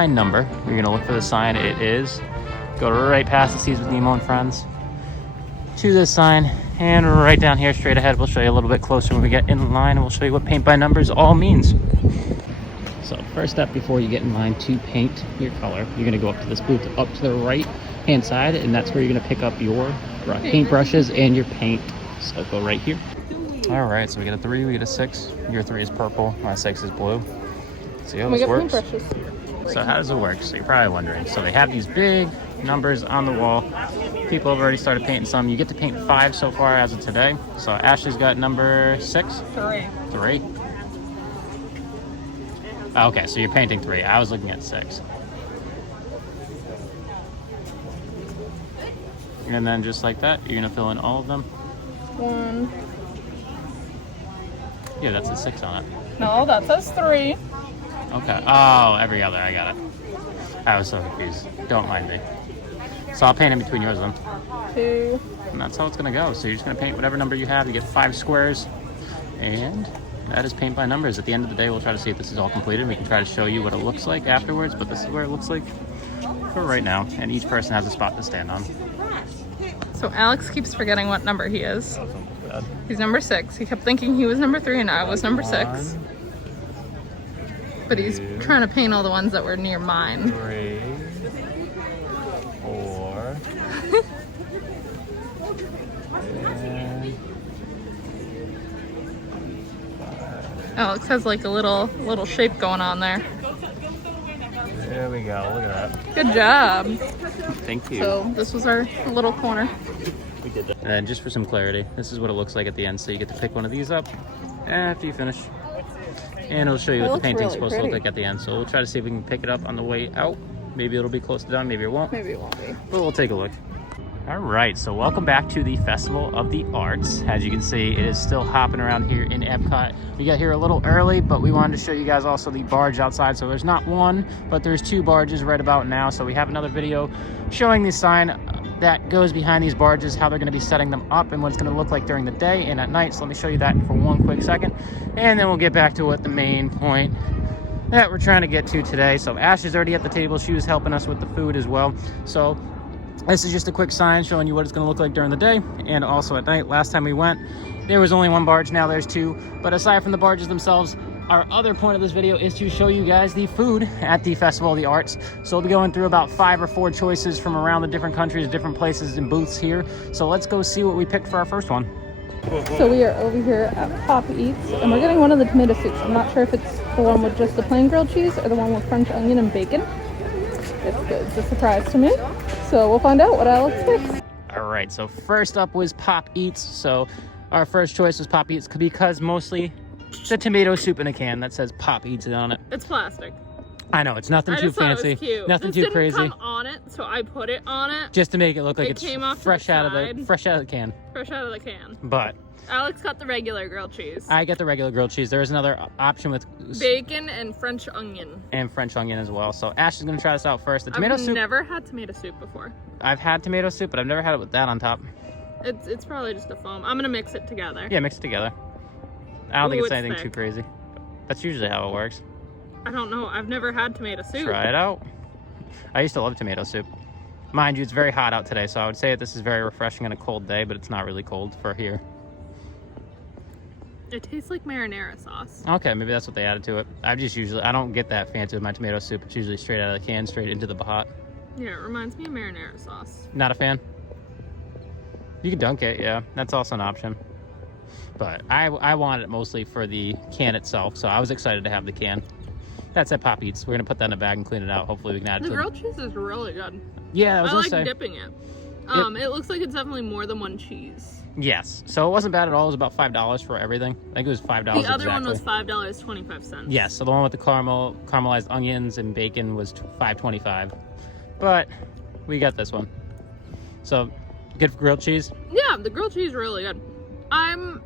by number. You're gonna look for the sign. It is, go right past the Seas with Nemo and Friends to this sign, and right down here straight ahead. We'll show you a little bit closer when we get in line, and we'll show you what paint by numbers all means. So first step before you get in line to paint your color, you're gonna go up to this booth up to the right hand side, and that's where you're gonna pick up your paint brushes and your paint. So go right here. All right, so we get a 3, we get a 6. Your 3 is purple, my 6 is blue. See how this works? So how does it work? So you're probably wondering. So they have these big numbers on the wall. People have already started painting some. You get to paint 5 so far as of today. So Ashley's got number 6? 3. Okay, so you're painting 3. I was looking at 6. And then just like that, you're gonna fill in all of them. 1. Yeah, that's a 6 on it. No, that says 3. Okay. Oh, every other. I got it. I was so confused. Don't mind me. So I'll paint in between yours then. 2. And that's how it's gonna go. So you're just gonna paint whatever number you have. You get 5 squares, and that is paint by numbers. At the end of the day, we'll try to see if this is all completed. We can try to show you what it looks like afterwards, but this is where it looks like for right now. And each person has a spot to stand on. So Alex keeps forgetting what number he is. He's number 6. He kept thinking he was number 3 and I was number 6. But he's trying to paint all the ones that were near mine. 3, 4, and 5. Alex has like a little shape going on there. There we go. Look at that. Good job. Thank you. So this was our little corner. We did that. And then just for some clarity, this is what it looks like at the end. So you get to pick one of these up after you finish. And it'll show you what the painting's supposed to look like at the end. So we'll try to see if we can pick it up on the way out. Maybe it'll be close to done, maybe it won't. Maybe it won't be. But we'll take a look. All right, so welcome back to the Festival of the Arts. As you can see, it is still hopping around here in EPCOT. We got here a little early, but we wanted to show you guys also the barge outside. So there's not 1, but there's 2 barges right about now. So we have another video showing the sign that goes behind these barges, how they're gonna be setting them up and what it's gonna look like during the day and at night. So let me show you that for one quick second, and then we'll get back to what the main point that we're trying to get to today. So Ash is already at the table. She was helping us with the food as well. So this is just a quick sign showing you what it's gonna look like during the day and also at night. Last time we went, there was only 1 barge, now there's 2. But aside from the barges themselves, our other point of this video is to show you guys the food at the Festival of the Arts. So we'll be going through about 5 or 4 choices from around the different countries, different places and booths here. So let's go see what we picked for our first one. So we are over here at Pop Eats, and we're getting one of the tomato soups. I'm not sure if it's the one with just the plain grilled cheese or the one with French onion and bacon. It's good. It's a surprise to me. So we'll find out what Alex picks. All right, so first up was Pop Eats. So our first choice was Pop Eats because mostly the tomato soup in a can that says Pop Eats on it. It's plastic. I know, it's nothing too fancy, nothing too crazy. This didn't come on it, so I put it on it. Just to make it look like it's came off fresh out of the can. Fresh out of the can. But Alex got the regular grilled cheese. I get the regular grilled cheese. There is another option with bacon and French onion. And French onion as well. So Ash is gonna try this out first. The tomato soup. I've never had tomato soup before. I've had tomato soup, but I've never had it with that on top. It's probably just a foam. I'm gonna mix it together. Yeah, mix it together. I don't think it's anything too crazy. That's usually how it works. I don't know. I've never had tomato soup. Try it out. I used to love tomato soup. Mind you, it's very hot out today, so I would say that this is very refreshing on a cold day, but it's not really cold for here. It tastes like marinara sauce. Okay, maybe that's what they added to it. I don't get that fancy with my tomato soup. It's usually straight out of the can, straight into the pot. Yeah, it reminds me of marinara sauce. Not a fan? You can dunk it, yeah. That's also an option. But I wanted it mostly for the can itself, so I was excited to have the can. That's at Pop Eats. We're gonna put that in a bag and clean it out. Hopefully we can add it to the grilled cheese is really good. Yeah, I like dipping it. It looks like it's definitely more than 1 cheese. Yes, so it wasn't bad at all. It was about $5 for everything. I think it was $5 The other one was $5.25. Yes, so the one with the caramelized onions and bacon was $5.25. But we got this one. So good for grilled cheese. Yeah, the grilled cheese is really good. I'm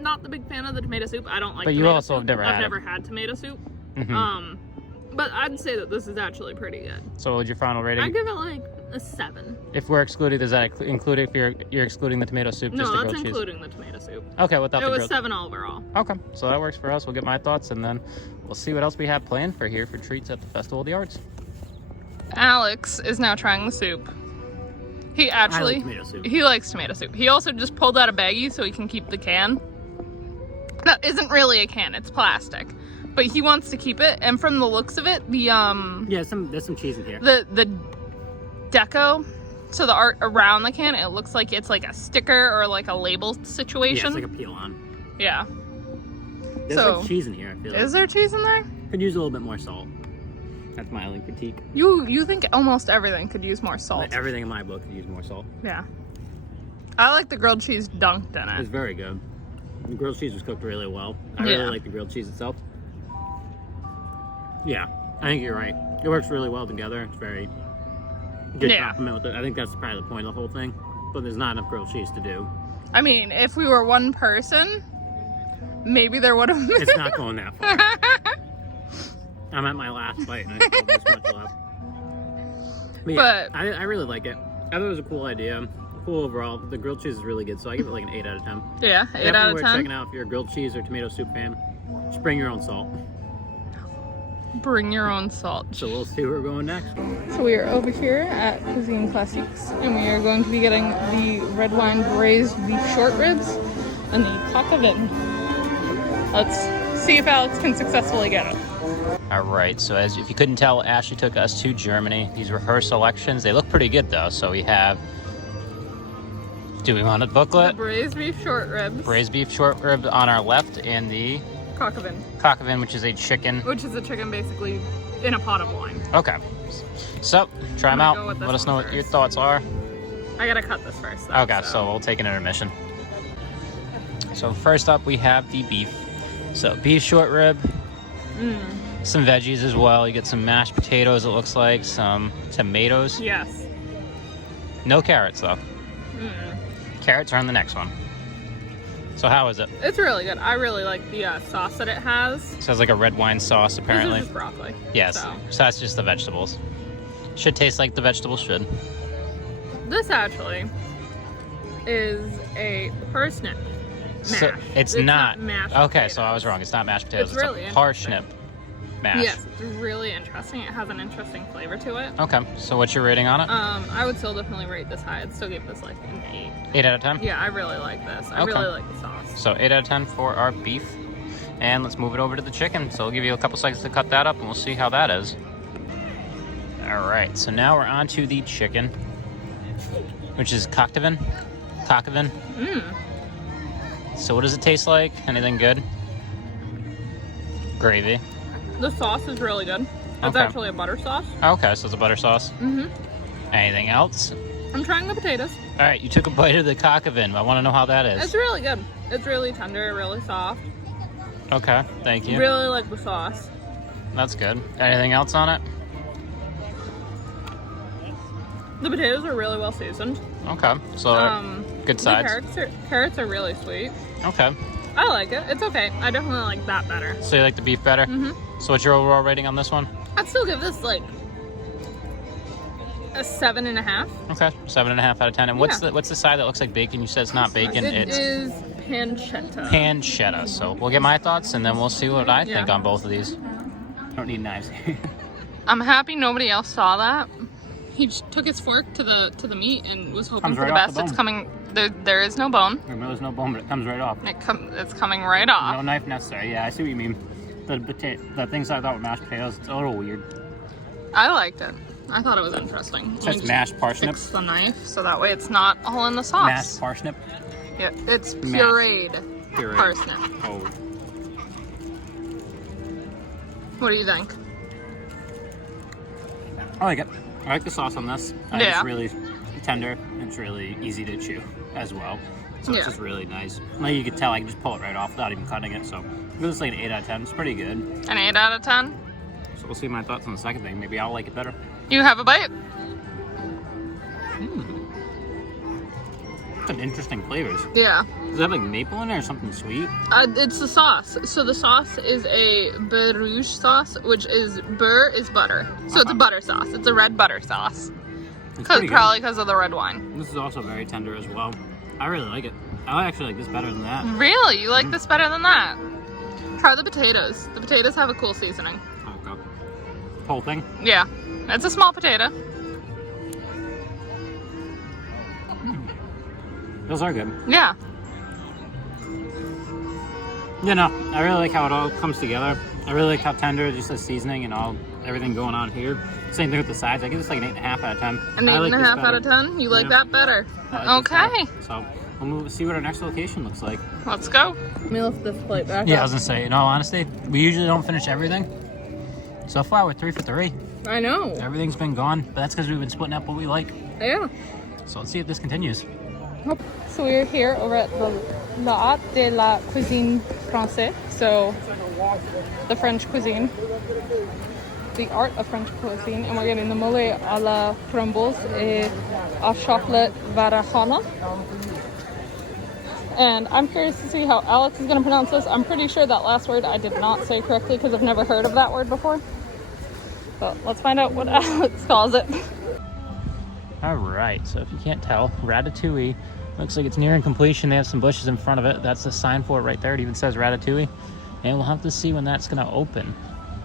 not the big fan of the tomato soup. I don't like. But you also have never had. I've never had tomato soup. Mm-hmm. But I'd say that this is actually pretty good. So what's your final rating? I give it like a 7. If we're excluding, does that include if you're excluding the tomato soup? No, just the that's grilled including cheese? the tomato soup. Okay, without it the was grilled. 7 overall. Okay, so that works for us. We'll get my thoughts and then we'll see what else we have planned for here for treats at the Festival of the Arts. Alex is now trying the soup. He actually, I like tomato soup. He likes tomato soup. He also just pulled out a baggie so he can keep the can. That isn't really a can, it's plastic. But he wants to keep it, and from the looks of it, the Yeah, there's some cheese in here. The deco, so the art around the can, it looks like it's like a sticker or like a label situation. Yeah, it's like a peel on. Yeah. There's like cheese in here, I feel like. Is there cheese in there? Could use a little bit more salt. That's my only critique. You think almost everything could use more salt. But everything in my book could use more salt. Yeah. I like the grilled cheese dunked in it. It's very good. The grilled cheese was cooked really well. I really like the grilled cheese itself. Yeah, I think you're right. It works really well together. It's very good compliment with it. I think that's probably the point of the whole thing. But there's not enough grilled cheese to do. I mean, if we were one person, maybe there would have been. It's not going that far. I'm at my last bite and I still have this much left. But yeah, I really like it. I thought it was a cool idea. Cool overall. The grilled cheese is really good, so I give it like an 8 out of 10. Yeah, 8 out of 10. Checking out if you're a grilled cheese or tomato soup fan. Just bring your own salt. Bring your own salt. So we'll see where we're going next. So we are over here at Cuisine Classics, and we are going to be getting the red wine braised beef short ribs and the coq au vin. Let's see if Alex can successfully get it. All right, so as if you couldn't tell, Ashley took us to Germany. These were her selections. They look pretty good though. So we have, do we want a booklet? The braised beef short ribs. Braised beef short ribs on our left, and the coq au vin. Coq au vin, which is a chicken. Which is a chicken basically in a pot of wine. Okay. So, try them out. Let us know what your thoughts are. I gotta cut this first though, Okay, so we'll take an intermission. So first up we have the beef. So beef short rib. Some veggies as well. You get some mashed potatoes, it looks like, some tomatoes. Yes. No carrots though. Carrots are on the next one. So how is it? It's really good. I really like the sauce that it has. So it has like a red wine sauce apparently. This is just broccoli. Yes. So that's just the vegetables. Should taste like the vegetables should. This actually is a parsnip mash. So it's not mashed okay, potatoes. so I was wrong. It's not mashed potatoes. It's really a parsnip mash. Yes, it's really interesting. It has an interesting flavor to it. Okay, so what's your rating on it? I would still definitely rate this high. I'd still give this like an 8. 8 out of 10? Yeah, I really like this. I really like the sauce. So 8 out of 10 for our beef. And let's move it over to the chicken. So we'll give you a couple seconds to cut that up and we'll see how that is. All right, so now we're on to the chicken, which is coq au vin. Coq au vin. So what does it taste like? Anything good? Gravy. The sauce is really good. It's actually a butter sauce. Okay, so it's a butter sauce. Anything else? I'm trying the potatoes. All right, you took a bite of the coq au vin. I want to know how that is. It's really good. It's really tender, really soft. Okay, thank you. Really like the sauce. That's good. Anything else on it? The potatoes are really well seasoned. Okay, so good sides. Carrots are really sweet. Okay. I like it. It's okay. I definitely like that better. So you like the beef better? So what's your overall rating on this one? I'd still give this like a 7.5. Okay, 7.5 out of 10. And what's the side that looks like bacon? You said it's not bacon. It is pancetta. Pancetta. So we'll get my thoughts and then we'll see what I think on both of these. I don't need knives. I'm happy nobody else saw that. He just took his fork to the meat and was hoping for the best. It's coming. There is no bone. There's no bone, but it comes right off. It's coming right off. No knife necessary. Yeah, I see what you mean. The things I thought were mashed potatoes, it's a little weird. I liked it. I thought it was interesting. It's mashed parsnip. Fix the knife so that way it's not all in the sauce. Mashed parsnip. Yeah, it's pureed parsnip. Oh. What do you think? I like it. I like the sauce on this. It's really tender. It's really easy to chew as well. So it's just really nice. Like you can tell, I can just pull it right off without even cutting it. So this is like an 8 out of 10. It's pretty good. An 8 out of 10? So we'll see my thoughts on the second thing. Maybe I'll like it better. You have a bite? Some interesting flavors. Yeah. Does it have like maple in it or something sweet? It's the sauce. So the sauce is a beurre rouge sauce, which is beurre is butter. So it's a butter sauce. It's a red butter sauce. Probably because of the red wine. This is also very tender as well. I really like it. I actually like this better than that. Really? You like this better than that? Try the potatoes. The potatoes have a cool seasoning. Okay. Whole thing? Yeah. It's a small potato. Those are good. Yeah. You know, I really like how it all comes together. I really like how tender, just the seasoning and everything going on here. Same thing with the sides. I give this like an 8.5 out of 10. An 8.5 out of 10? You like that better? Okay. So we'll see what our next location looks like. Let's go. Let me lift this plate back up. I was gonna say, in all honesty, we usually don't finish everything. So far, we're 3 for 3. I know. Everything's been gone, but that's because we've been splitting up what we like. Yeah. So let's see if this continues. So we're here over at the Latte de la Cuisine Française, so the French cuisine, the art of French cuisine, and we're getting the Moelleux à la Framboise et à chocolat Valrhona. And I'm curious to see how Alex is going to pronounce this. I'm pretty sure that last word I did not say correctly because I've never heard of that word before. So let's find out what Alex calls it. All right, so if you can't tell, Ratatouille looks like it's nearing completion. They have some bushes in front of it. That's the sign for it right there. It even says Ratatouille. And we'll have to see when that's going to open.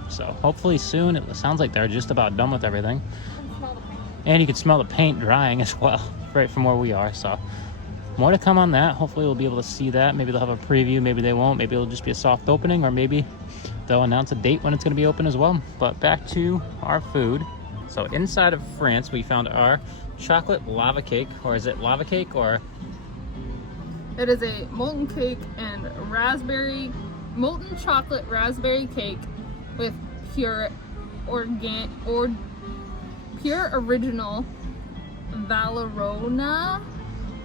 So hopefully soon. It sounds like they're just about done with everything. And you can smell the paint drying as well, right from where we are. So more to come on that. Hopefully we'll be able to see that. Maybe they'll have a preview. Maybe they won't. Maybe it'll just be a soft opening. Or maybe they'll announce a date when it's going to be open as well. But back to our food. So inside of France, we found our chocolate lava cake. Or is it lava cake or... It is a molten cake and molten chocolate raspberry cake with pure original Valrhona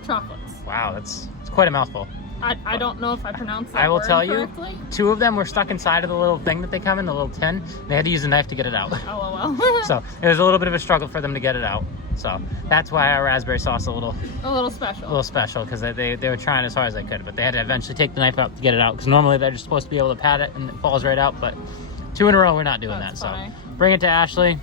chocolates. Wow, it's quite a mouthful. I don't know if I pronounced that I will word tell correctly. you, 2 of them were stuck inside of the little thing that they come in, the little tin. They had to use a knife to get it out. Oh, well. So it was a little bit of a struggle for them to get it out. So that's why our raspberry sauce a little special, because they were trying as hard as they could, but they had to eventually take the knife out to get it out, because normally they're just supposed to be able to pat it and it falls right out, but 2 in a row we're not doing That's that. funny. So bring it to Ashley,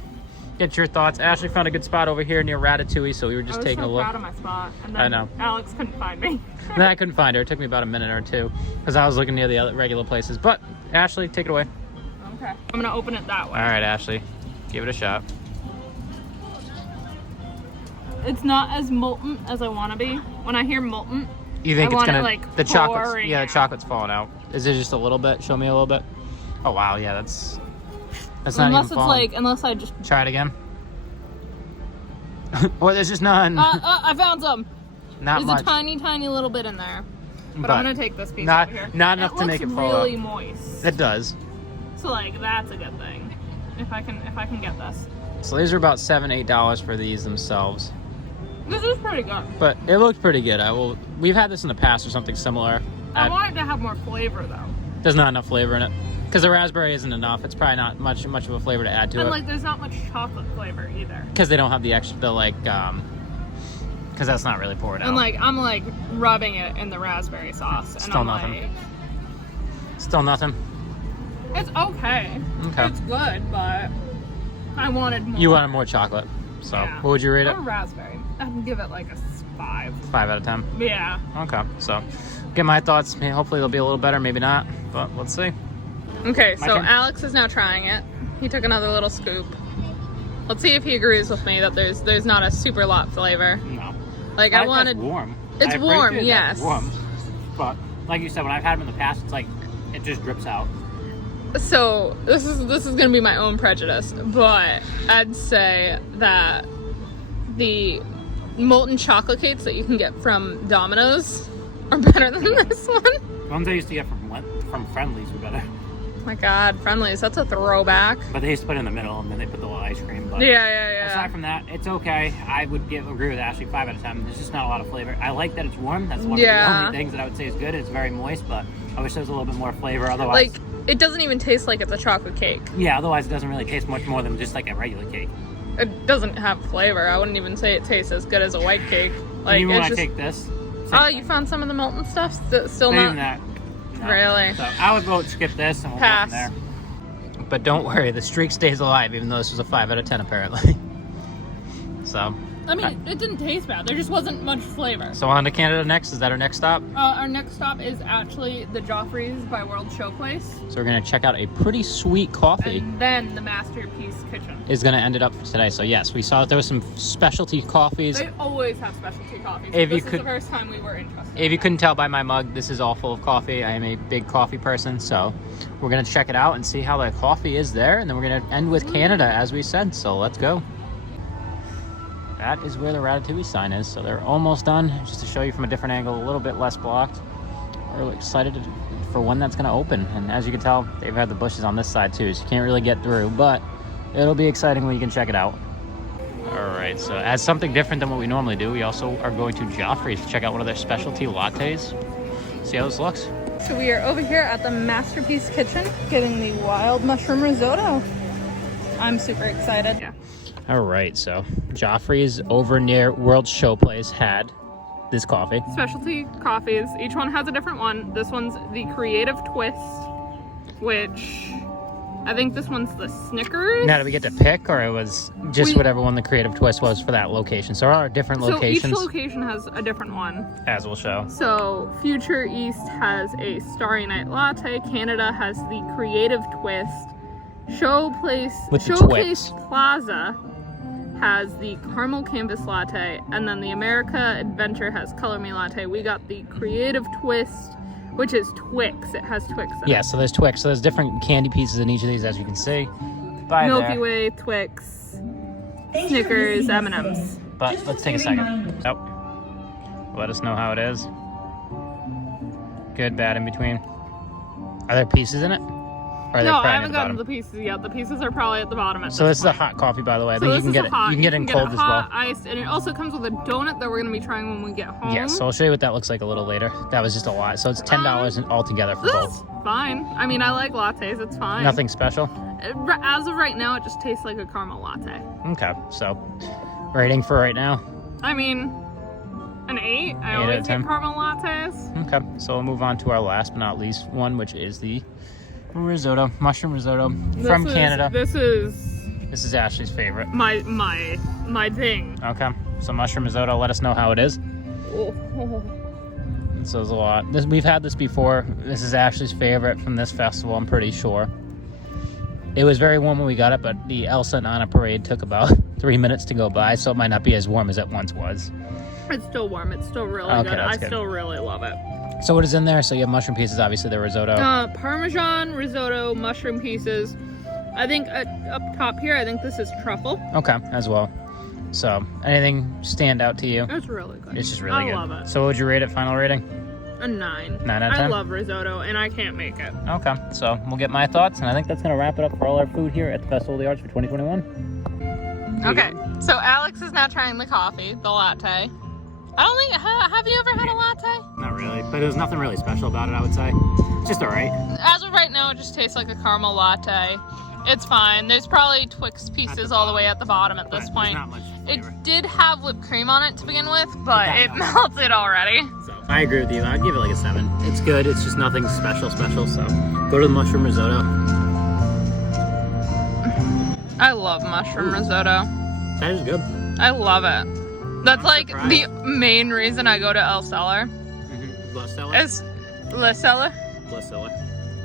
get your thoughts. Ashley found a good spot over here near Ratatouille, so we were just taking a look. I was so proud of my spot, and then I know. Alex couldn't find me. And I couldn't find her. It took me about a minute or 2 because I was looking near the other regular places. But Ashley, take it away. Okay. I'm gonna open it that way. All right, Ashley, give it a shot. It's not as molten as I want to be. When I hear molten, You think it's gonna like the chocolate's pouring the out. chocolate's falling out? Is it just a little bit? Show me a little bit. Oh wow, yeah, that's not unless even it's falling. unless I just. Try it again. Well, there's just none. I found some. Not There's much. a tiny little bit in there. But I'm gonna take this piece not over here. not enough to make it fall really out. moist. It does. So like that's a good thing. If I can get this. So these are about $7-8 for these themselves. This is pretty good. But it looked pretty good. We've had this in the past or something similar. I want it to have more flavor though. There's not enough flavor in it. Because the raspberry isn't enough. It's probably not much of a flavor to add to And it. like there's not much chocolate flavor either. Because they don't have the extra, because that's not really poured out. And like I'm like rubbing it in the raspberry sauce. And Still I'm nothing. like, Still nothing. it's okay. Okay. It's good, but I wanted more. You wanted more chocolate. So Yeah. what would you rate it? Or raspberry. I can give it like a 5. 5 out of 10. Yeah. Okay. So get my thoughts. Hopefully they'll be a little better, maybe not. But let's see. Okay, My so turn? Alex is now trying it. He took another little scoop. Let's see if he agrees with me that there's not a super lot flavor. No. Like I wanted. It's warm. It's I warm, appreciate that yes. it's warm. But like you said, when I've had them in the past, it's like it just drips out. So this is gonna be my own prejudice, but I'd say that the molten chocolate cakes that you can get from Domino's are better than this one. The ones I used to get from Friendlies were better. Oh my God, Friendlies, that's a throwback. But they used to put it in the middle, and then they put the little ice cream. But Yeah. aside from that, it's okay. I would agree with Ashley, 5 out of 10. There's just not a lot of flavor. I like that it's warm. That's one of the only things that I would say is good. It's very moist, but I wish there was a little bit more flavor. Otherwise, Like it doesn't even taste like it's a chocolate cake. yeah. Otherwise, it doesn't really taste much more than just like a regular cake. It doesn't have flavor. I wouldn't even say it tastes as good as a white cake. Like Even when it's I just. take this. Oh, you found some of the molten stuff? Still Not not. even that. No. Really? So I would vote skip this and we'll Pass. go from there. But don't worry, the streak stays alive, even though this was a 5 out of 10 apparently. So I mean, it didn't taste bad. There just wasn't much flavor. So on to Canada next. Is that our next stop? Our next stop is actually the Joffreys by World Showplace. So we're gonna check out a pretty sweet coffee. And then the Masterpiece Kitchen. Is gonna end it up for today. So yes, we saw that there was some specialty coffees. They always have specialty coffees. If This you is could- the first time we were interested. If you couldn't tell by my mug, this is all full of coffee. I am a big coffee person, so we're gonna check it out and see how the coffee is there, and then we're gonna end with Canada as we said. So let's go. That is where the Ratatouille sign is, so they're almost done. Just to show you from a different angle, a little bit less blocked. We're really excited for when that's gonna open, and as you can tell, they've had the bushes on this side too, so you can't really get through, but it'll be exciting when you can check it out. All right, so as something different than what we normally do, we also are going to Joffreys to check out one of their specialty lattes. See how this looks. So we are over here at the Masterpiece Kitchen getting the wild mushroom risotto. I'm super excited. Yeah. All right, so Joffrey's over near World Showplace had this coffee. Specialty coffees. Each one has a different one. This one's the Creative Twist, which I think this one's the Snickers. Now, did we get to pick, or it was just whatever one the Creative Twist was for that location? So there are different locations. So each location has a different one. As we'll show. So Future East has a Starry Night Latte. Canada has the Creative Twist. Showplace Plaza has the Caramel Canvas Latte, and then the America Adventure has Color Me Latte. We got the Creative Twist, which is Twix. It has Twix in it. Yeah, so there's Twix. So there's different candy pieces in each of these, as you can see. Milky Way, Twix, Snickers, M&Ms. But let's take a second. Oh, let us know how it is. Good, bad, in between. Are there pieces in it? Or are they No, I probably haven't at the gotten bottom? the pieces yet. The pieces are probably at the bottom at So this is a hot coffee, by the way. I think you can get it. You can get it in cold as well. Iced, and it also comes with a donut that we're gonna be trying when we get home. Yeah, so I'll show you what that looks like a little later. That was just a lot. So it's $10 altogether for That's both. fine. I mean, I like lattes. It's fine. Nothing special. As of right now, it just tastes like a caramel latte. Okay, so rating for right now. I mean, an 8. I 8 out always of get 10. caramel lattes. Okay, so we'll move on to our last but not least one, which is the risotto, mushroom risotto from Canada. This is Ashley's favorite. my thing. Okay, so mushroom risotto. Let us know how it is. So there's a lot. We've had this before. This is Ashley's favorite from this festival, I'm pretty sure. It was very warm when we got it, but the Elsa and Anna parade took about 3 minutes to go by, so it might not be as warm as it once was. It's still warm. It's still really Okay, good. that's I good. still really love it. So what is in there? So you have mushroom pieces, obviously the risotto. Parmesan, risotto, mushroom pieces. I think up top here, I think this is truffle. Okay, as well. So anything stand out to you? It's really good. It's just really good. I love it. So what would you rate it? Final rating? A 9. 9 out of 10? I love risotto, and I can't make it. Okay, so we'll get my thoughts, and I think that's going to wrap it up for all our food here at the Festival of the Arts for 2021. Okay, so Alex is now trying the coffee, the latte. I don't think, have you ever had a latte? Not really, but there's nothing really special about it, I would say. It's just all right. As of right now, it just tastes like a caramel latte. It's fine. There's probably Twix pieces all the way at the bottom at this point. Not much flavor. It did have whipped cream on it to begin with, but it melted already. So I agree with you. I'd give it like a 7. It's good. It's just nothing special. So go to the mushroom risotto. I love mushroom risotto. That is good. I love it. That's like surprised. the main reason I go to El Cellar. Le Cellar? Is Le Cellar? Le Cellar.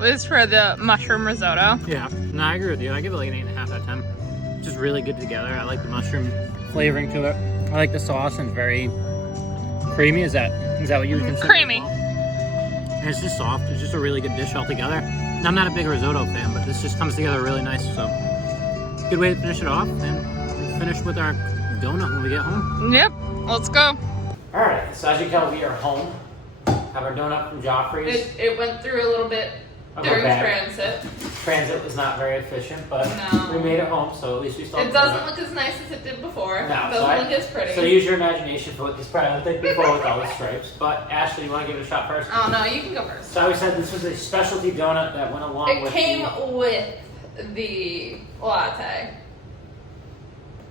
Is for the mushroom risotto. Yeah. No, I agree with you. I give it like an 8.5 out of 10. Just really good together. I like the mushroom flavoring to it. I like the sauce, and it's very creamy. Is that what you would consider? Creamy. And it's just soft. It's just a really good dish altogether. I'm not a big risotto fan, but this just comes together really nice. So good way to finish it off, and we'll finish with our donut when we get home. Yep, let's go. All right, so as you can tell, we are home. Have our donut from Joffreys. It went through a little bit during transit. Transit was not very efficient, but No. we made it home, so at least we still have It the doesn't donut. look as nice as it did before. No, It doesn't look as pretty. So use your imagination for what this probably looked like before with all the stripes. But Ashley, you want to give it a shot first? Oh no, you can go first. So we said this was a specialty donut that went along It with came with the latte.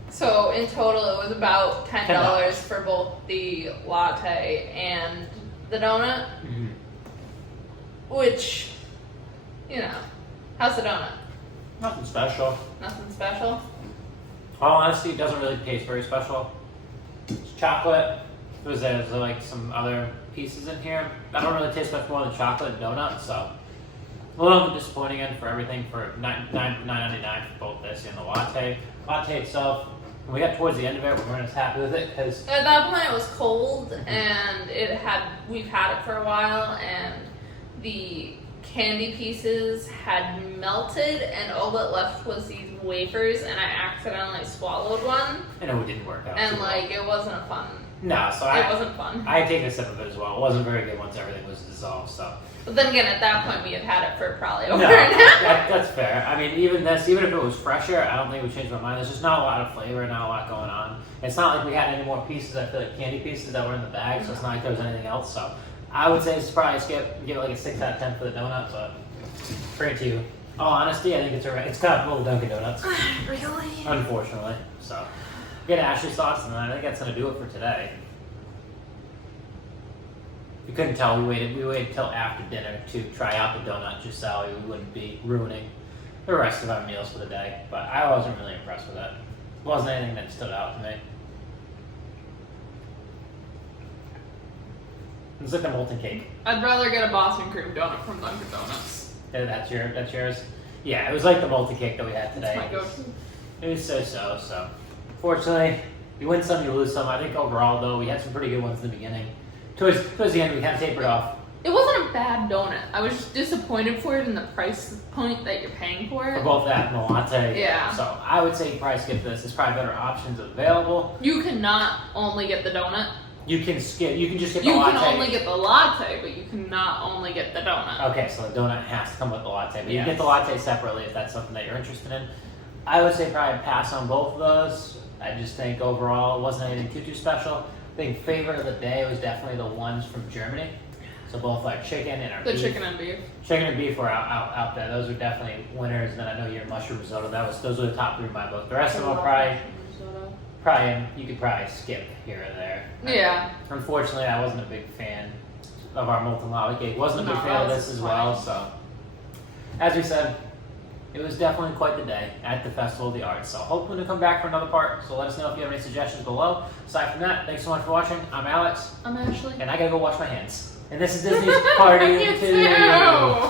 So in total, it was about $10 for both the latte and the donut. Mhm. Which, how's the donut? Nothing special. Nothing special. All honesty, it doesn't really taste very special. It's chocolate. There's like some other pieces in here. I don't really taste much more than chocolate and donuts, so a little bit disappointing in for everything for $9.99 for both this and the latte. Latte itself, when we got towards the end of it, we weren't as happy with it because at that point it was cold and we've had it for a while, and the candy pieces had melted and all that left was these wafers, and I accidentally swallowed one. and it didn't work out. And too like it wasn't a fun. well. No, so It wasn't fun. I take a sip of it as well. It wasn't very good once everything was dissolved. So But then again, at that point we had had it for probably over no, an hour. that's fair. I mean, even if it was fresher, I don't think it would change my mind. There's just not a lot of flavor, not a lot going on. It's not like we had any more pieces. I feel like candy pieces that were in the bag, so it's not like there was anything else. So I would say it's probably give it like a 6 out of 10 for the donut. But great to you. All honesty, I think it's alright. It's kind of full of Dunkin' Donuts. Really? Unfortunately. So, get Ashley's thoughts, and I think that's going to do it for today. If you couldn't tell, we waited till after dinner to try out the donut just so we wouldn't be ruining the rest of our meals for the day. But I wasn't really impressed with it. It wasn't anything that stood out to me. It's like the molten cake. I'd rather get a Boston cream donut from Dunkin' Donuts. Yeah, that's yours? Yeah, it was like the molten cake that we had today. That's my go-to. It was so. Fortunately, you win some, you lose some. I think overall, though, we had some pretty good ones in the beginning. Towards the end, we kind of tapered off. It wasn't a bad donut. I was just disappointed for it in the price point that you're paying for it. For both that and the latte. Yeah. So I would say you probably skip this. There's probably better options available. You can not only get the donut. You can just get the latte. You can only get the latte, but you cannot only get the donut. Okay, so the donut has to come with the latte. But you Yes. can get the latte separately if that's something that you're interested in. I would say probably pass on both of those. I just think overall it wasn't anything too special. I think favorite of the day was definitely the ones from Germany. So both our chicken and our The beef. chicken and beef. Chicken and beef were out there. Those were definitely winners. And then I know your mushroom risotto. Those were the top 3 in my book. The rest of them were probably you could probably skip here or there. Yeah. Unfortunately, I wasn't a big fan of our molten lava cake. Wasn't a big No, fan of that this was as well. fine. So, as we said, it was definitely quite the day at the Festival of the Arts. So, hoping to come back for another part. So, let us know if you have any suggestions below. Aside from that, thanks so much for watching. I'm Alex, I'm Ashley. and I gotta go wash my hands. And this is Disney's Party You 2. too.